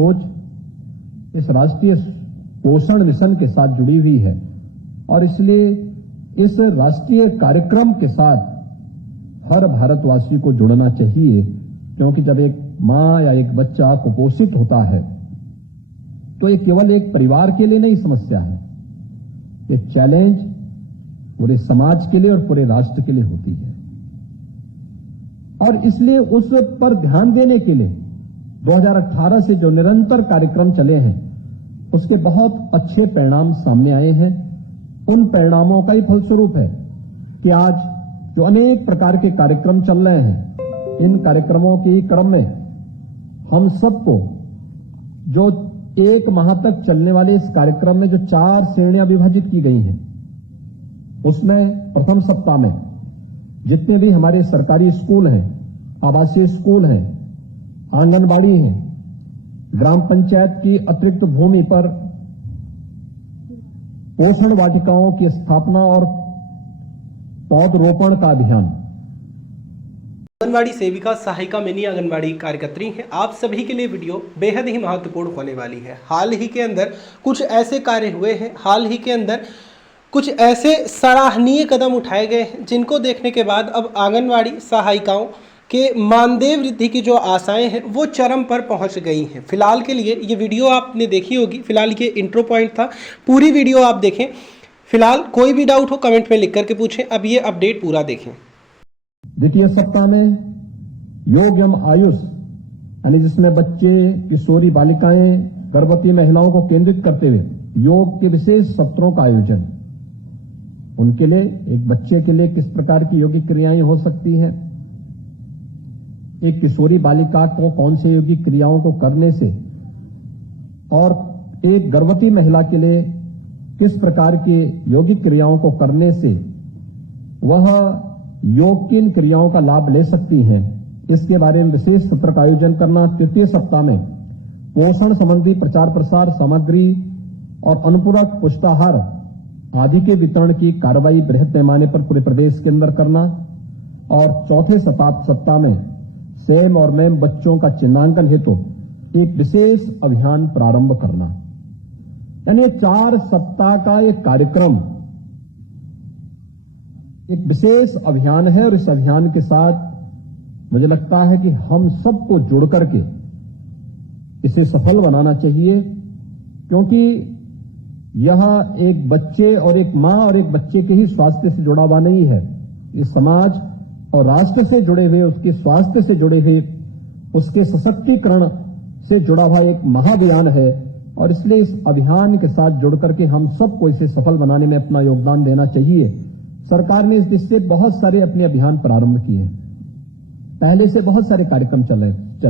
सोच इस राष्ट्रीय पोषण मिशन के साथ जुड़ी हुई है और इसलिए इस राष्ट्रीय कार्यक्रम के साथ हर भारतवासी को जुड़ना चाहिए, क्योंकि जब एक मां या एक बच्चा कुपोषित होता है तो ये केवल एक परिवार के लिए नहीं समस्या है, ये चैलेंज पूरे समाज के लिए और पूरे राष्ट्र के लिए होती है। और इसलिए उस पर ध्यान देने के लिए 2018 से जो निरंतर कार्यक्रम चले हैं उसके बहुत अच्छे परिणाम सामने आए हैं। उन परिणामों का ही फलस्वरूप है कि आज जो अनेक प्रकार के कार्यक्रम चल रहे हैं, इन कार्यक्रमों के क्रम में हम सबको जो 1 माह तक चलने वाले इस कार्यक्रम में जो 4 श्रेणियां विभाजित की गई हैं, उसमें प्रथम सप्ताह में जितने भी हमारे सरकारी स्कूल हैं, आवासीय स्कूल हैं, आंगनबाड़ी हैं, ग्राम पंचायत की अतिरिक्त भूमि पर पोषण वाटिकाओं की स्थापना और पौधरोपण का अभियान। आंगनबाड़ी सेविका, सहायिका, मिनी आंगनबाड़ी कार्यकर्त्री हैं, आप सभी के लिए वीडियो बेहद ही महत्वपूर्ण होने वाली है। हाल ही के अंदर कुछ ऐसे कार्य हुए हैं, हाल ही के अंदर कुछ ऐसे सराहनीय कदम उठाए गए हैं जिनको देखने के बाद अब आंगनबाड़ी सहायिकाओं के मानदेय वृद्धि की जो आशाएं हैं वो चरम पर पहुंच गई हैं। फिलहाल के लिए ये वीडियो आपने देखी होगी, फिलहाल ये इंट्रो पॉइंट था, पूरी वीडियो आप देखें। फिलहाल कोई भी डाउट हो कमेंट में लिख करके पूछें, अब ये अपडेट पूरा देखें। द्वितीय सप्ताह में योग एवं आयुष यानी जिसमें बच्चे, किशोरी बालिकाएं, गर्भवती महिलाओं को केंद्रित करते हुए योग के विशेष सत्रों का आयोजन। उनके लिए, एक बच्चे के लिए किस प्रकार की योगिक क्रियाएं हो सकती हैं, एक किशोरी बालिका को कौन से योगिक क्रियाओं को करने से, और एक गर्भवती महिला के लिए किस प्रकार के योगिक क्रियाओं को करने से वह योग की इन क्रियाओं का लाभ ले सकती हैं, इसके बारे में विशेष सत्र का आयोजन करना। तृतीय सप्ताह में पोषण संबंधी प्रचार प्रसार सामग्री और अनुपूरक पुष्टाहार आदि के वितरण की कार्रवाई बृहद पैमाने पर पूरे प्रदेश के अंदर करना। और चौथे सप्ताह में सेम और मैम बच्चों का चिन्हांकन हेतु एक विशेष अभियान प्रारंभ करना। यानी 4 सप्ताह का एक कार्यक्रम एक विशेष अभियान है और इस अभियान के साथ मुझे लगता है कि हम सबको जुड़ करके इसे सफल बनाना चाहिए, क्योंकि यह एक बच्चे और एक मां और एक बच्चे के ही स्वास्थ्य से जुड़ा हुआ नहीं है, इस समाज और राष्ट्र से जुड़े हुए, उसके स्वास्थ्य से जुड़े हुए, उसके सशक्तिकरण से जुड़ा हुआ एक महाअभियान है। और इसलिए इस अभियान के साथ जुड़ करके हम सबको इसे सफल बनाने में अपना योगदान देना चाहिए। सरकार ने इस दिशा से बहुत सारे अपने अभियान प्रारंभ किए हैं, पहले से बहुत सारे कार्यक्रम चल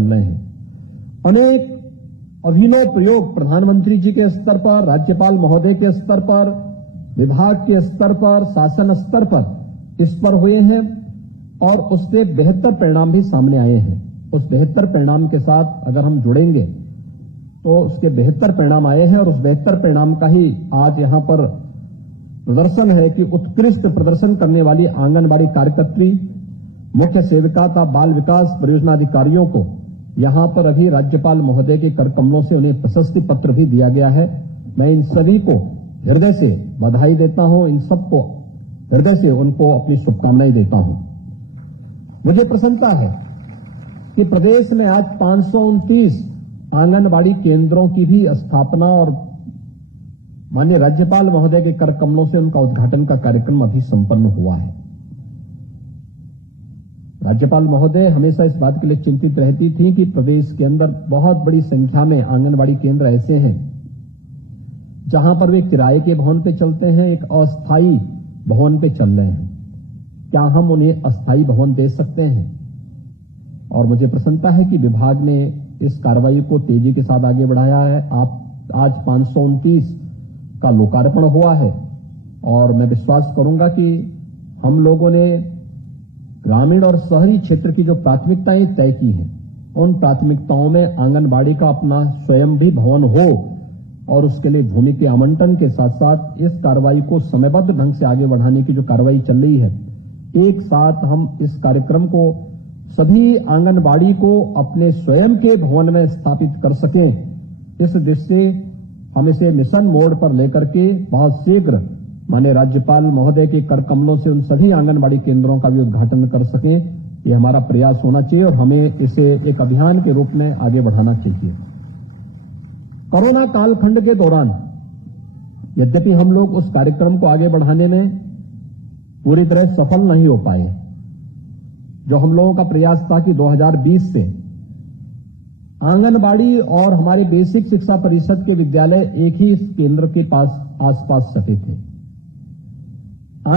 रहे हैं। अनेक अभिनव प्रयोग प्रधानमंत्री जी के स्तर पर, राज्यपाल महोदय के स्तर पर, विभाग के स्तर पर, शासन स्तर पर इस पर हुए हैं और उससे बेहतर परिणाम भी सामने आए हैं। उस बेहतर परिणाम के साथ अगर हम जुड़ेंगे तो उसके बेहतर परिणाम आए हैं और उस बेहतर परिणाम का ही आज यहां पर प्रदर्शन है कि उत्कृष्ट प्रदर्शन करने वाली आंगनबाड़ी कार्यकर्त्री, मुख्य सेविका तथा बाल विकास परियोजना अधिकारियों को यहां पर अभी राज्यपाल महोदय के कर कमलों से उन्हें प्रशस्ति पत्र भी दिया गया है। मैं इन सभी को हृदय से बधाई देता हूं, इन सबको हृदय से उनको अपनी शुभकामनाएं देता हूं। मुझे प्रसन्नता है कि प्रदेश में आज 529 आंगनबाड़ी केंद्रों की भी स्थापना और माननीय राज्यपाल महोदय के कर कमलों से उनका उद्घाटन का कार्यक्रम अभी संपन्न हुआ है। राज्यपाल महोदय हमेशा इस बात के लिए चिंतित रहती थी कि प्रदेश के अंदर बहुत बड़ी संख्या में आंगनबाड़ी केंद्र ऐसे हैं जहां पर वे किराए के भवन पे चलते हैं, एक अस्थायी भवन पे चल रहे हैं। क्या हम उन्हें अस्थायी भवन दे सकते हैं? और मुझे प्रसन्नता है कि विभाग ने इस कार्रवाई को तेजी के साथ आगे बढ़ाया है। आज 529 का लोकार्पण हुआ है और मैं विश्वास करूंगा कि हम लोगों ने ग्रामीण और शहरी क्षेत्र की जो प्राथमिकताएं तय की हैं, उन प्राथमिकताओं में आंगनबाड़ी का अपना स्वयं भी भवन हो और उसके लिए भूमि के आवंटन के साथ साथ इस कार्रवाई को समयबद्ध ढंग से आगे बढ़ाने की जो कार्रवाई चल रही है, एक साथ हम इस कार्यक्रम को सभी आंगनबाड़ी को अपने स्वयं के भवन में स्थापित कर सकें, इस दृष्टि से हम इसे मिशन मोड पर लेकर के बहुत शीघ्र माननीय राज्यपाल महोदय के कर कमलों से उन सभी आंगनबाड़ी केंद्रों का भी उद्घाटन कर सकें, ये हमारा प्रयास होना चाहिए और हमें इसे एक अभियान के रूप में आगे बढ़ाना चाहिए। कोरोना कालखंड के दौरान यद्यपि हम लोग उस कार्यक्रम को आगे बढ़ाने में पूरी तरह सफल नहीं हो पाए, जो हम लोगों का प्रयास था कि 2020 से आंगनबाड़ी और हमारे बेसिक शिक्षा परिषद के विद्यालय एक ही केंद्र के पास आसपास सटे थे।